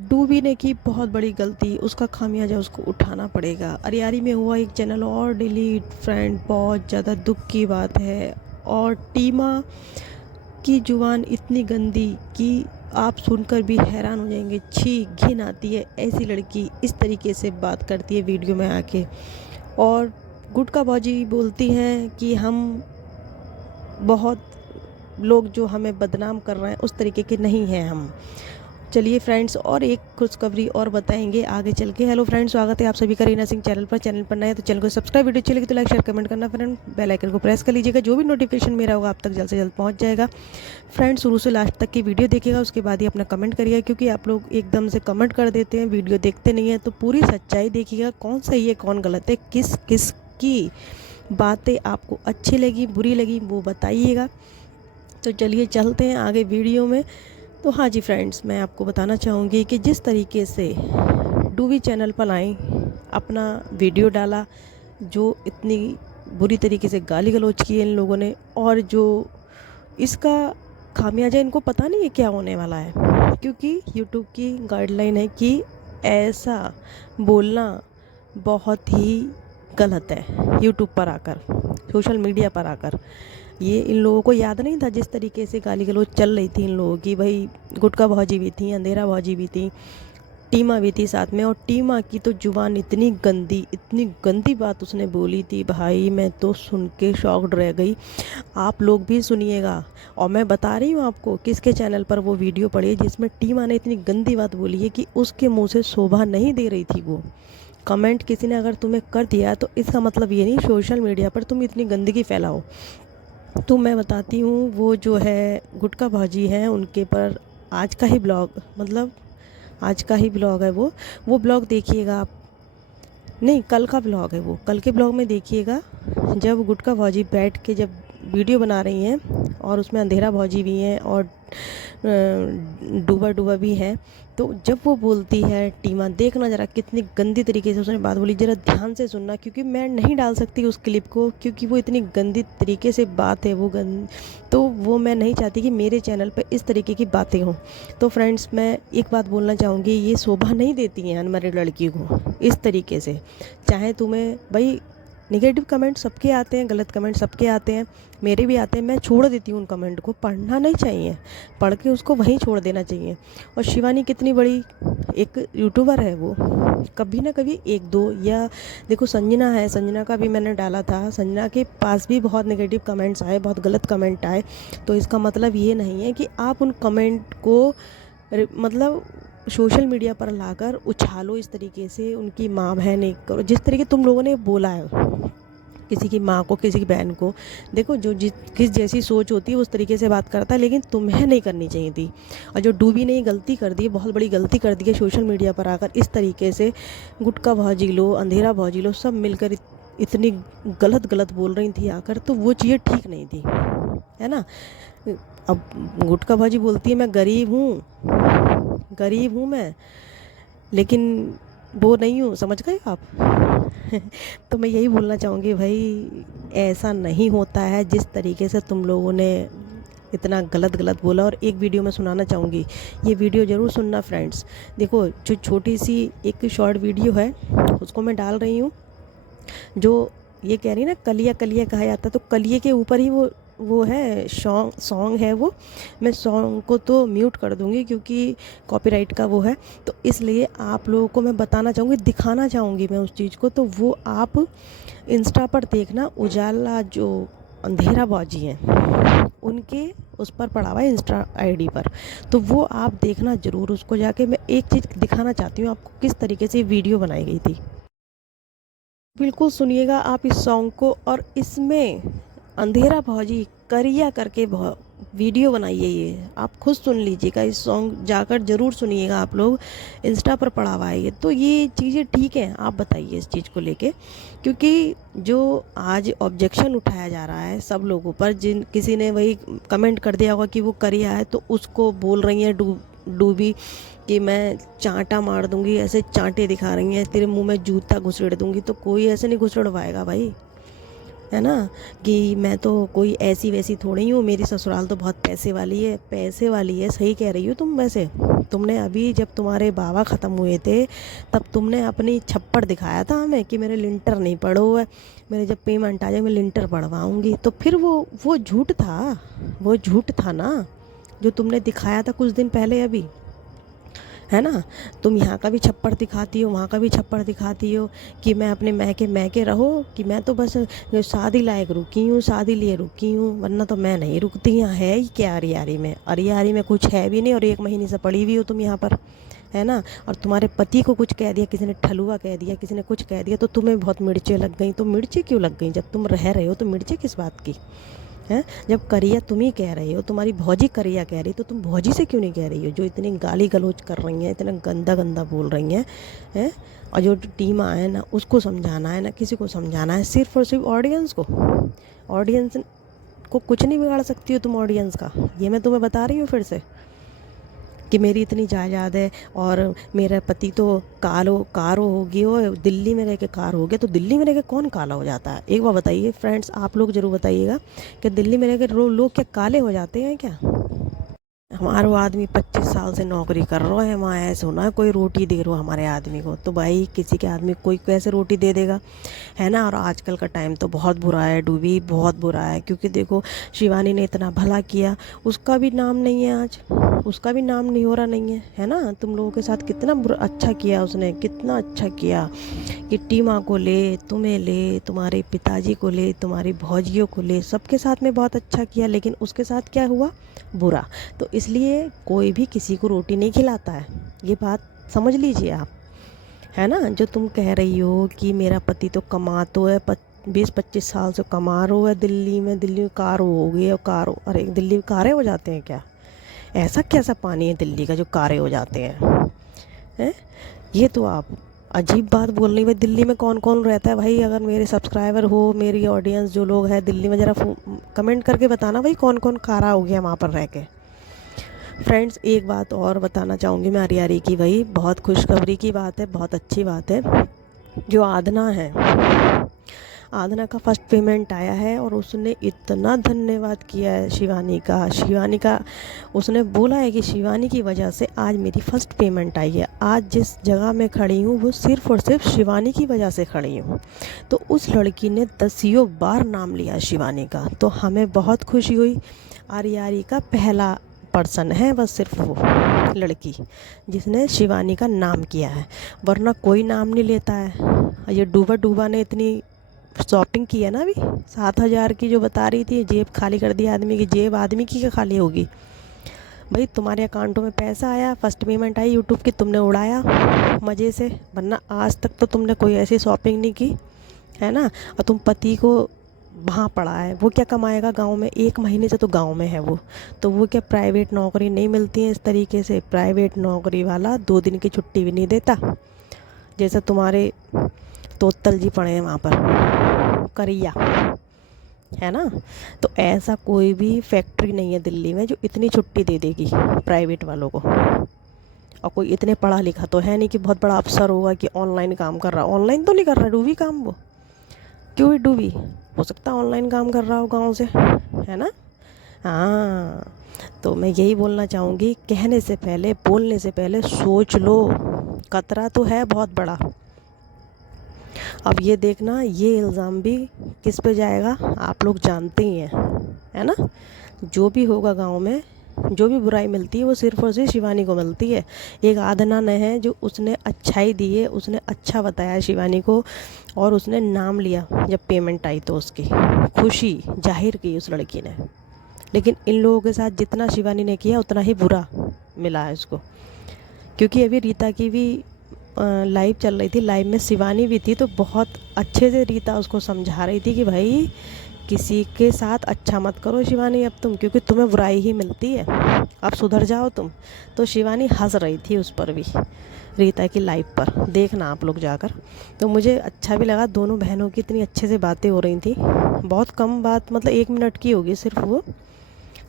डूबी ने की बहुत बड़ी गलती, उसका खामियाजा उसको उठाना पड़ेगा। अरियारी में हुआ एक चैनल और डिलीट, फ्रेंड बहुत ज़्यादा दुख की बात है। और टीमा की जुबान इतनी गंदी कि आप सुनकर भी हैरान हो जाएंगे। छी, घिन आती है ऐसी लड़की इस तरीके से बात करती है वीडियो में आके। और गुटका बाजी बोलती हैं कि हम बहुत लोग जो हमें बदनाम कर रहे हैं उस तरीके के नहीं हैं हम। चलिए फ्रेंड्स, और एक खुशखबरी और बताएंगे आगे चल के। हेलो फ्रेंड्स, स्वागत है आप सभी का रीना सिंह चैनल पर। चैनल पर नए हैं तो चैनल को सब्सक्राइब, वीडियो अच्छी लगी तो लाइक शेयर कमेंट करना फ्रेंड। बेल आइकन को प्रेस कर लीजिएगा, जो भी नोटिफिकेशन मेरा होगा आप तक जल्द से जल्द पहुंच जाएगा। फ्रेंड्स, शुरू से लास्ट तक की वीडियो देखिएगा, उसके बाद ही अपना कमेंट करिएगा, क्योंकि आप लोग एकदम से कमेंट कर देते हैं, वीडियो देखते नहीं हैं। तो पूरी सच्चाई देखिएगा, कौन सही है कौन गलत है, किस किस की बातें आपको अच्छी लगी बुरी लगी वो बताइएगा। तो चलिए चलते हैं आगे वीडियो में। तो हाँ जी फ्रेंड्स, मैं आपको बताना चाहूँगी कि जिस तरीके से डूबी चैनल पर आई अपना वीडियो डाला, जो इतनी बुरी तरीके से गाली गलौज की है इन लोगों ने, और जो इसका खामियाजा इनको पता नहीं है क्या होने वाला है, क्योंकि यूट्यूब की गाइडलाइन है कि ऐसा बोलना बहुत ही गलत है। यूट्यूब पर आकर, सोशल मीडिया पर आकर ये इन लोगों को याद नहीं था जिस तरीके से गाली गलौज चल रही थी इन लोगों की। भाई गुटका भौजी भी थी, अंधेरा भौजी भी थी, टीमा भी थी साथ में। और टीमा की तो जुबान इतनी गंदी बात उसने बोली थी, भाई मैं तो सुन के शॉक्ड रह गई। आप लोग भी सुनिएगा, और मैं बता रही हूँ आपको किसके चैनल पर वो वीडियो पड़ी जिसमें टीमा ने इतनी गंदी बात बोली है कि उसके मुँह से शोभा नहीं दे रही थी वो। कमेंट किसी ने अगर तुम्हें कर दिया तो इसका मतलब ये नहीं सोशल मीडिया पर तुम इतनी गंदगी फैलाओ। तो मैं बताती हूँ, वो जो है गुटका भाजी हैं उनके पर आज का ही ब्लॉग, मतलब आज का ही ब्लॉग है वो ब्लॉग देखिएगा आप। नहीं, कल का ब्लॉग है वो, कल के ब्लॉग में देखिएगा जब गुटका भाजी बैठ के जब वीडियो बना रही हैं, और उसमें अंधेरा भाजी भी हैं और डूबा डूबा भी है। तो जब वो बोलती है टीमा, देखना ज़रा कितनी गंदी तरीके से उसने बात बोली, ज़रा ध्यान से सुनना, क्योंकि मैं नहीं डाल सकती उस क्लिप को, क्योंकि वो इतनी गंदी तरीके से बात है वो तो वो मैं नहीं चाहती कि मेरे चैनल पे इस तरीके की बातें हों। तो फ्रेंड्स, मैं एक बात बोलना चाहूँगी, ये शोभा नहीं देती हैं अनमैरिड लड़की को इस तरीके से। चाहे तुम्हें भाई नेगेटिव कमेंट सबके आते हैं, गलत कमेंट सबके आते हैं, मेरे भी आते हैं, मैं छोड़ देती हूँ उन कमेंट को, पढ़ना नहीं चाहिए, पढ़ के उसको वहीं छोड़ देना चाहिए। और शिवानी कितनी बड़ी एक यूट्यूबर है, वो कभी ना कभी एक दो, या देखो संजना है, संजना का भी मैंने डाला था, संजना के पास भी बहुत नेगेटिव कमेंट्स आए, बहुत गलत कमेंट आए। तो इसका मतलब ये नहीं है कि आप उन कमेंट को मतलब सोशल मीडिया पर लाकर उछालो इस तरीके से, उनकी माँ बहन एक करो जिस तरीके तुम लोगों ने बोला है किसी की माँ को, किसी की बहन को। देखो, जो किस जैसी सोच होती है उस तरीके से बात करता है, लेकिन तुम्हें नहीं करनी चाहिए थी। और जो डूबी ने गलती कर दी, बहुत बड़ी गलती कर दी है सोशल मीडिया पर आकर इस तरीके से गुटका भौजी लो, अंधेरा भौजी लो, सब मिलकर इतनी गलत गलत बोल रही थी आकर, तो वो चीज़ें ठीक नहीं थी, है ना। अब गुटका भौजी बोलती है मैं गरीब हूँ मैं, लेकिन वो नहीं हूँ, समझ गए आप। तो मैं यही बोलना चाहूँगी, भाई ऐसा नहीं होता है जिस तरीके से तुम लोगों ने इतना गलत गलत बोला। और एक वीडियो मैं सुनाना चाहूँगी, ये वीडियो ज़रूर सुनना फ्रेंड्स। देखो, जो छोटी सी एक शॉर्ट वीडियो है उसको मैं डाल रही हूँ, जो ये कह रही ना कलिया कलिया कहा जाता है, तो कलिए के ऊपर ही वो है सॉन्ग है वो। मैं सॉन्ग को तो म्यूट कर दूंगी क्योंकि कॉपीराइट का वो है, तो इसलिए आप लोगों को मैं बताना चाहूँगी, दिखाना चाहूँगी मैं उस चीज़ को। तो वो आप इंस्टा पर देखना, उजाला जो अंधेरा बाजी हैं उनके उस पर पड़ा हुआ है इंस्टा आईडी पर, तो वो आप देखना ज़रूर उसको जाके। मैं एक चीज़ दिखाना चाहती हूँ आपको, किस तरीके से वीडियो बनाई गई थी। बिल्कुल सुनिएगा आप इस सॉन्ग को, और इसमें अंधेरा भौजी करिया करके वीडियो बनाई है ये, आप खुद सुन लीजिएगा, इस सॉन्ग जाकर ज़रूर सुनिएगा आप लोग, इंस्टा पर पड़ा हुआ है ये। तो ये चीज़ें ठीक हैं, आप बताइए इस चीज़ को लेके, क्योंकि जो आज ऑब्जेक्शन उठाया जा रहा है सब लोगों पर, जिन किसी ने वही कमेंट कर दिया होगा कि वो करिया है, तो उसको बोल रही हैं डूबी कि मैं चांटा मार दूंगी, ऐसे चांटे दिखा रही हैं, तेरे मुंह में जूता घुसेड़ दूंगी। तो कोई ऐसे नहीं घुसेड़वाएगा भाई, है ना, कि मैं तो कोई ऐसी वैसी थोड़ी हूँ, मेरी ससुराल तो बहुत पैसे वाली है। पैसे वाली है, सही कह रही हो तुम। वैसे तुमने अभी जब तुम्हारे बाबा ख़त्म हुए थे तब तुमने अपनी छप्पड़ दिखाया था हमें कि मेरे लिंटर नहीं पड़ो हुआ है, मेरे जब पेमेंट आ जाए मैं लिंटर पड़वाऊँगी। तो फिर वो झूठ था, वो झूठ था ना जो तुमने दिखाया था कुछ दिन पहले अभी, है ना। तुम यहाँ का भी छप्पड़ दिखाती हो, वहाँ का भी छप्पड़ दिखाती हो कि मैं अपने मैके रहो, कि मैं तो बस शादी लायक रुकी हूँ, शादी लिए रुकी हूँ, वरना तो मैं नहीं रुकती। यहाँ है ही क्या अरियारी में? अरियारी में कुछ है भी नहीं, और 1 महीने से पड़ी हुई हो तुम यहाँ पर, है ना। और तुम्हारे पति को कुछ कह दिया, किसी ने ठलुआ कह दिया, किसी ने कुछ कह दिया, तो तुम्हें बहुत मिर्चें लग गई। तो मिर्चें क्यों लग गई? जब तुम रह रहे हो तो मिर्चें किस बात की हैं? जब करिया तुम ही कह रहे हो, तुम्हारी भौजी करिया कह रही, तो तुम भौजी से क्यों नहीं कह रही हो, जो इतनी गाली गलौज कर रही हैं, इतना गंदा गंदा बोल रही हैं? और जो टीम आए ना, उसको समझाना है ना, किसी को समझाना है, सिर्फ और सिर्फ ऑडियंस को। ऑडियंस को कुछ नहीं बिगाड़ सकती हो तुम ऑडियंस का, ये मैं तुम्हें बता रही हूँ फिर से, कि मेरी इतनी जायदाद है और मेरा पति तो कारो हो गई हो, दिल्ली में रह के कार हो गया। तो दिल्ली में रह के कौन काला हो जाता है? एक बार बताइए फ्रेंड्स, आप लोग ज़रूर बताइएगा कि दिल्ली में रह के लोग क्या काले हो जाते हैं क्या? हमारा वो आदमी 25 साल से नौकरी कर रहा है, वहाँ ऐसे होना है कोई रोटी दे रहा हमारे आदमी को, तो भाई किसी के आदमी कोई कैसे रोटी दे देगा, है ना। और आजकल का टाइम तो बहुत बुरा है डूबी, बहुत बुरा है, क्योंकि देखो शिवानी ने इतना भला किया, उसका भी नाम नहीं है आज, उसका भी नाम नहीं हो रहा नहीं है ना। तुम लोगों के साथ कितना अच्छा किया उसने, कितना अच्छा किया कि टीमा को ले, तुम्हें ले, तुम्हारे पिताजी को ले, तुम्हारी भौजियों को ले, सबके साथ में बहुत अच्छा किया। लेकिन उसके साथ क्या हुआ? बुरा। तो इसलिए कोई भी किसी को रोटी नहीं खिलाता है, ये बात समझ लीजिए आप, है ना। जो तुम कह रही हो कि मेरा पति तो कमा तो है, 20-25 साल से कमा रहा है दिल्ली में कारो हो गई, और कारो, अरे दिल्ली में कारे हो जाते हैं क्या? ऐसा कैसा पानी है दिल्ली का जो कारे हो जाते हैं? ये तो आप अजीब बात बोल रही। भाई दिल्ली में कौन कौन रहता है भाई? अगर मेरे सब्सक्राइबर हो, मेरी ऑडियंस जो लोग हैं दिल्ली में, ज़रा कमेंट करके बताना भाई कौन कौन कारा हो गया वहाँ पर रह के। फ्रेंड्स एक बात और बताना चाहूँगी मैं अरियारी की, भाई बहुत खुशखबरी की बात है, बहुत अच्छी बात है। जो आधना है, आधना का फर्स्ट पेमेंट आया है, और उसने इतना धन्यवाद किया है शिवानी का। उसने बोला है कि शिवानी की वजह से आज मेरी फर्स्ट पेमेंट आई है, आज जिस जगह मैं खड़ी हूँ वो सिर्फ़ और सिर्फ शिवानी की वजह से खड़ी हूँ। तो उस लड़की ने 10 बार नाम लिया शिवानी का, तो हमें बहुत खुशी हुई। आरियारी का पहला पर्सन है बस सिर्फ वो लड़की जिसने शिवानी का नाम किया है, वरना कोई नाम नहीं लेता है। ये डूबा ने इतनी शॉपिंग की है ना अभी, 7,000 की जो बता रही थी, जेब खाली कर दी आदमी की। जेब आदमी की क्या खाली होगी भाई? तुम्हारे अकाउंटों में पैसा आया, फर्स्ट पेमेंट आई यूट्यूब की, तुमने उड़ाया मज़े से, वरना आज तक तो तुमने कोई ऐसी शॉपिंग नहीं की, है ना। और तुम पति को वहाँ पड़ा है, वो क्या कमाएगा गांव में? 1 महीने से तो गांव में है वो, तो वो क्या प्राइवेट नौकरी नहीं मिलती है इस तरीके से? प्राइवेट नौकरी वाला 2 दिन की छुट्टी भी नहीं देता, जैसे तुम्हारे तोतल जी पड़े हैं वहाँ पर करिया, है ना। तो ऐसा कोई भी फैक्ट्री नहीं है दिल्ली में जो इतनी छुट्टी दे देगी प्राइवेट वालों को। और कोई इतने पढ़ा लिखा तो है नहीं कि बहुत बड़ा अफसर होगा कि ऑनलाइन काम कर रहा, ऑनलाइन तो नहीं कर रहा, डूबी काम वो। क्यों डूबी? हो सकता है ऑनलाइन काम कर रहा हो गाँव से, है ना। हाँ, तो मैं यही बोलना चाहूँगी, कहने से पहले, बोलने से पहले सोच लो, खतरा तो है बहुत बड़ा। अब ये देखना, ये इल्ज़ाम भी किस पे जाएगा आप लोग जानते ही हैं, है ना। जो भी होगा गांव में, जो भी बुराई मिलती है वो सिर्फ और सिर्फ शिवानी को मिलती है। एक आधना ने है जो उसने अच्छाई दी है, उसने अच्छा बताया शिवानी को, और उसने नाम लिया जब पेमेंट आई तो उसकी खुशी जाहिर की उस लड़की ने। लेकिन इन लोगों के साथ जितना शिवानी ने किया उतना ही बुरा मिला है उसको, क्योंकि अभी रीता की भी लाइव चल रही थी, लाइव में शिवानी भी थी, तो बहुत अच्छे से रीता उसको समझा रही थी कि भाई किसी के साथ अच्छा मत करो शिवानी अब तुम, क्योंकि तुम्हें बुराई ही मिलती है, अब सुधर जाओ तुम। तो शिवानी हंस रही थी उस पर भी, रीता की लाइव पर, देखना आप लोग जाकर। तो मुझे अच्छा भी लगा, दोनों बहनों की इतनी अच्छे से बातें हो रही थी, बहुत कम बात, मतलब 1 मिनट की होगी सिर्फ वो,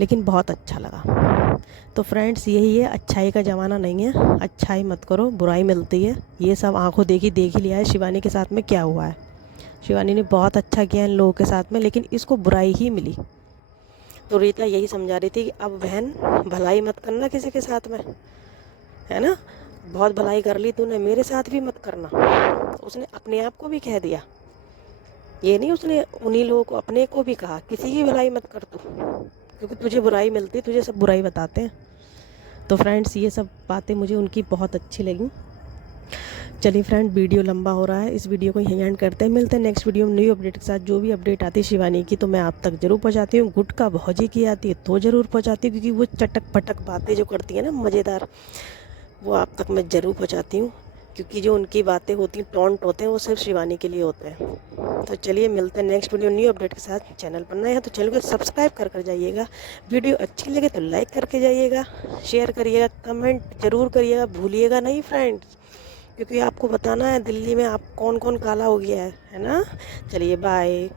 लेकिन बहुत अच्छा लगा। तो फ्रेंड्स यही है, अच्छाई का ज़माना नहीं है, अच्छाई मत करो, बुराई मिलती है। ये सब आंखों देखी देख ही लिया है शिवानी के साथ में क्या हुआ है। शिवानी ने बहुत अच्छा किया इन लोगों के साथ में, लेकिन इसको बुराई ही मिली। तो रीता यही समझा रही थी कि अब बहन भलाई मत करना किसी के साथ में, है ना, बहुत भलाई कर ली तूने, मेरे साथ भी मत करना। उसने अपने आप को भी कह दिया, ये नहीं उसने उन्हीं लोगों को, अपने को भी कहा किसी की भलाई मत कर तू, क्योंकि तुझे बुराई मिलती, तुझे सब बुराई बताते हैं। तो फ्रेंड्स ये सब बातें मुझे उनकी बहुत अच्छी लगी। चलिए फ्रेंड, वीडियो लंबा हो रहा है, इस वीडियो को यहीं एंड करते हैं। मिलते हैं नेक्स्ट वीडियो में न्यू अपडेट के साथ। जो भी अपडेट आती है शिवानी की तो मैं आप तक जरूर पहुंचाती हूँ। गुटका भौजी की आती है तो ज़रूर पहुंचाती हूँ, क्योंकि वो चटक पटक बातें जो करती है ना मज़ेदार, वो आप तक मैं ज़रूर पहुँचाती हूँ। क्योंकि जो उनकी बातें होती हैं, टॉन्ट होते हैं, वो सिर्फ शिवानी के लिए होते हैं। तो चलिए मिलते हैं नेक्स्ट वीडियो न्यू अपडेट के साथ। चैनल पर नए हैं तो चैनल को सब्सक्राइब कर जाइएगा। वीडियो अच्छी लगे तो लाइक करके जाइएगा, शेयर करिएगा, कमेंट जरूर करिएगा, भूलिएगा नहीं फ्रेंड्स, क्योंकि आपको बताना है दिल्ली में आप कौन कौन काला हो गया है ना। चलिए बाय।